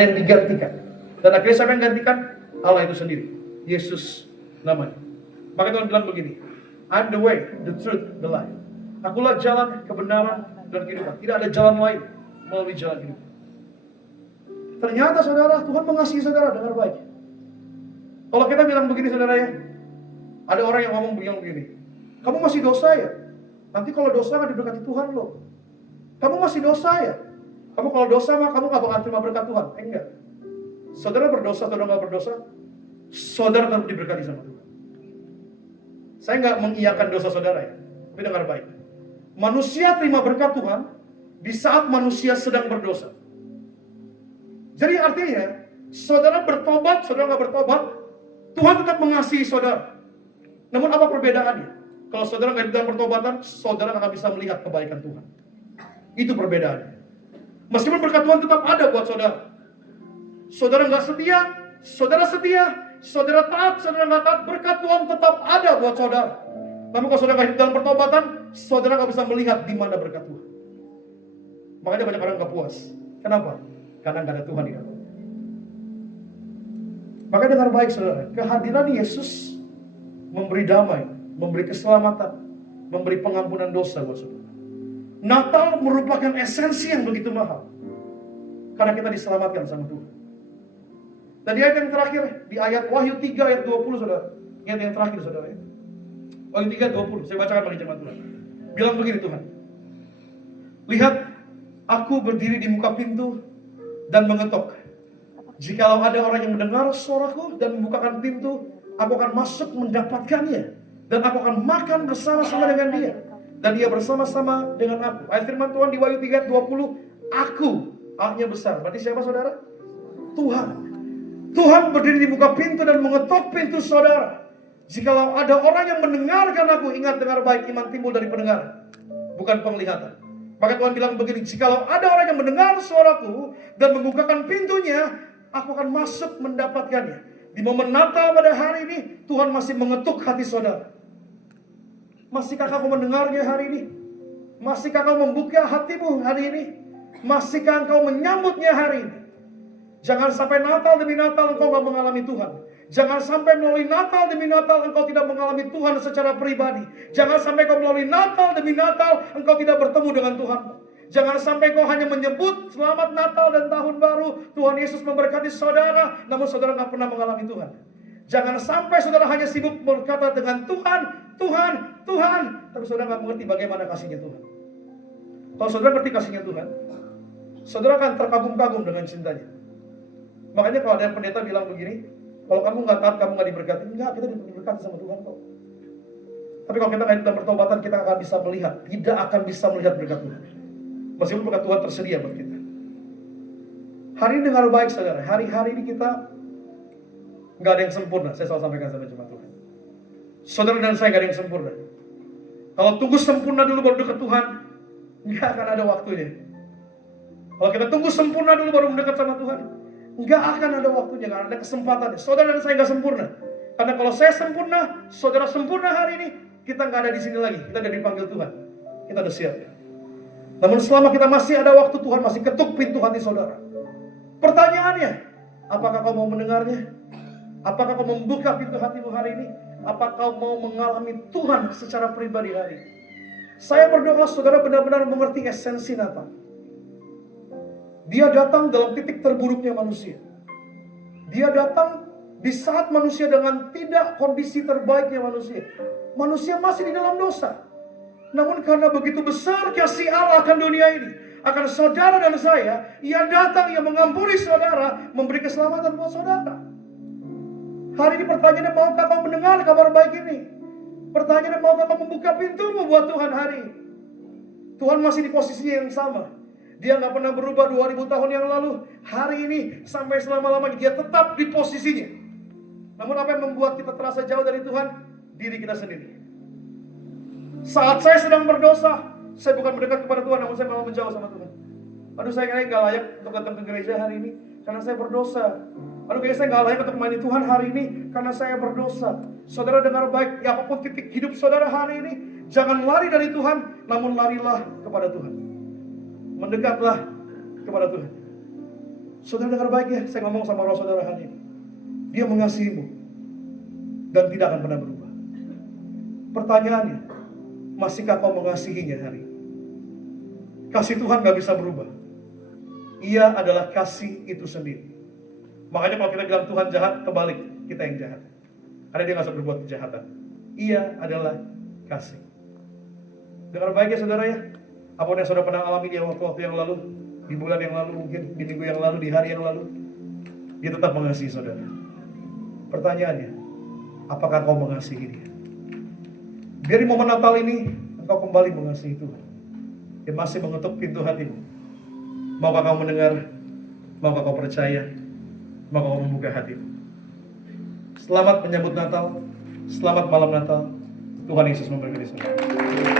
yang digantikan. Dan akhirnya siapa yang gantikan? Allah itu sendiri. Yesus namanya. Maka Tuhan bilang begini, I'm the way, the truth, the life. Akulah jalan, kebenaran, dan kehidupan. Tidak ada jalan lain melalui jalan hidup. Ternyata saudara, Tuhan mengasihi saudara dengan baik. Kalau kita bilang begini saudara ya, ada orang yang ngomong begini, kamu masih dosa ya? Nanti kalau dosa nggak diberkati Tuhan loh. Kamu masih dosa ya? Kamu kalau dosa mah kamu nggak bakal terima berkat Tuhan. Enggak. Saudara berdosa, saudara nggak berdosa, saudara tetap diberkati sama Tuhan. Saya nggak mengiyakan dosa saudara ya, tapi dengar baik. Manusia terima berkat Tuhan di saat manusia sedang berdosa. Jadi artinya, saudara bertobat, saudara nggak bertobat, Tuhan tetap mengasihi saudara. Namun apa perbedaannya? Kalau saudara nggak dalam pertobatan, saudara nggak bisa melihat kebaikan Tuhan. Itu perbedaannya. Meskipun berkat Tuhan tetap ada buat saudara. Saudara nggak setia, saudara setia, saudara taat, saudara nggak taat, berkat Tuhan tetap ada buat saudara. Namun kalau saudara nggak hidup dalam pertobatan, saudara nggak bisa melihat di mana berkat Tuhan. Makanya banyak orang nggak puas. Kenapa? Karena nggak ada Tuhan di dalam. Maka dengar baik saudara, kehadiran Yesus memberi damai, memberi keselamatan, memberi pengampunan dosa buat saudara. Natal merupakan esensi yang begitu mahal, karena kita diselamatkan sama Tuhan. Dan di ayat yang terakhir, di ayat Wahyu 3 ayat 20 saudara. Ayat yang terakhir saudara ya. Wahyu 3 ayat 20, saya bacakan bagi jemaat Tuhan. Bilang begini Tuhan, lihat, aku berdiri di muka pintu dan mengetok. Jikalau ada orang yang mendengar suaraku dan membukakan pintu, aku akan masuk mendapatkannya. Dan aku akan makan bersama-sama dengan dia. Dan dia bersama-sama dengan aku. Ayat firman Tuhan di Wahyu 3 ayat 20, aku, A-nya besar. Berarti siapa saudara? Tuhan. Tuhan berdiri di muka pintu dan mengetok pintu saudara. Jikalau ada orang yang mendengarkan aku, ingat dengar baik, iman timbul dari pendengaran, bukan penglihatan. Maka Tuhan bilang begini, jikalau ada orang yang mendengar suaraku dan membukakan pintunya, aku akan masuk mendapatkannya. Di momen Natal pada hari ini, Tuhan masih mengetuk hati saudara. Masihkah kau mendengarnya hari ini? Masihkah kau membuka hatimu hari ini? Masihkah engkau menyambutnya hari ini? Jangan sampai Natal demi Natal engkau gak mengalami Tuhan. Jangan sampai melalui Natal demi Natal engkau tidak mengalami Tuhan secara pribadi. Jangan sampai kau melalui Natal demi Natal engkau tidak bertemu dengan Tuhan. Jangan sampai kau hanya menyebut selamat Natal dan Tahun Baru, Tuhan Yesus memberkati saudara, namun saudara gak pernah mengalami Tuhan. Jangan sampai saudara hanya sibuk berkata dengan Tuhan, Tuhan, Tuhan, tapi saudara gak mengerti bagaimana kasihnya Tuhan. Kalau saudara ngerti kasihnya Tuhan, saudara akan terkagum-kagum dengan cintanya. Makanya kalau ada pendeta bilang begini, kalau kamu gak taat, kamu gak diberkati. Enggak, kita diberkati sama Tuhan kok. Tapi kalau kita gak dalam pertobatan, kita akan bisa melihat, tidak akan bisa melihat berkat Tuhan. Meskipun berkat Tuhan tersedia buat kita. Hari ini dengar baik saudara, hari-hari ini kita gak ada yang sempurna. Saya selalu sampaikan sama jemaat Tuhan, saudara dan saya gak ada yang sempurna. Kalau tunggu sempurna dulu baru dekat Tuhan, gak akan ada waktunya. Kalau kita tunggu sempurna dulu baru mendekat sama Tuhan, gak akan ada waktunya, gak ada kesempatannya. Saudara dan saya gak sempurna. Karena kalau saya sempurna, saudara sempurna hari ini, kita gak ada di sini lagi. Kita udah dipanggil Tuhan, kita udah siap. Namun selama kita masih ada waktu, Tuhan masih ketuk pintu hati saudara. Pertanyaannya, apakah kau mau mendengarnya? Apakah kau membuka pintu hatimu hari ini? Apakah kau mau mengalami Tuhan secara pribadi hari ini? Saya berdoa saudara benar-benar mengerti esensi Natal. Dia datang dalam titik terburuknya manusia. Dia datang di saat manusia dengan tidak kondisi terbaiknya manusia. Manusia masih di dalam dosa. Namun karena begitu besar kasih Allah akan dunia ini, akan saudara dan saya, Ia datang, Ia mengampuni saudara, memberi keselamatan buat saudara. Hari ini pertanyaannya, maukah kau mendengar kabar baik ini? Pertanyaannya, maukah kau membuka pintumu buat Tuhan hari ini? Tuhan masih di posisinya yang sama. Dia gak pernah berubah 2000 tahun yang lalu. Hari ini sampai selama-lamanya dia tetap di posisinya. Namun apa yang membuat kita terasa jauh dari Tuhan? Diri kita sendiri. Saat saya sedang berdosa, saya bukan mendekat kepada Tuhan, namun saya malah menjauh sama Tuhan. Aduh, saya kayaknya gak layak untuk datang ke gereja hari ini karena saya berdosa. Aduh, kayaknya saya gak layak untuk melayani Tuhan hari ini karena saya berdosa. Saudara dengar baik, ya apapun titik hidup saudara hari ini, jangan lari dari Tuhan, namun larilah kepada Tuhan. Mendekatlah kepada Tuhan. Saudara dengar baik ya, saya ngomong sama roh saudara hari ini. Dia mengasihimu dan tidak akan pernah berubah. Pertanyaannya, masihkah kau mengasihinya hari ini? Kasih Tuhan gak bisa berubah. Ia adalah kasih itu sendiri. Makanya kalau kita bilang Tuhan jahat, kebalik, kita yang jahat. Karena dia gak bisa berbuat kejahatan. Ia adalah kasih. Dengar baik ya saudara ya. Apa yang saudara pernah alami di waktu-waktu yang lalu, di bulan yang lalu, mungkin di minggu yang lalu, di hari yang lalu, dia tetap mengasihi saudara. Pertanyaannya, apakah kau mengasihi dia? Biar di momen Natal ini engkau kembali mengasihi Tuhan. Dia masih mengetuk pintu hatimu. Maukah kau mendengar? Maukah kau percaya? Maukah kau membuka hatimu? Selamat menyambut Natal. Selamat malam Natal. Tuhan Yesus memberkati saudara.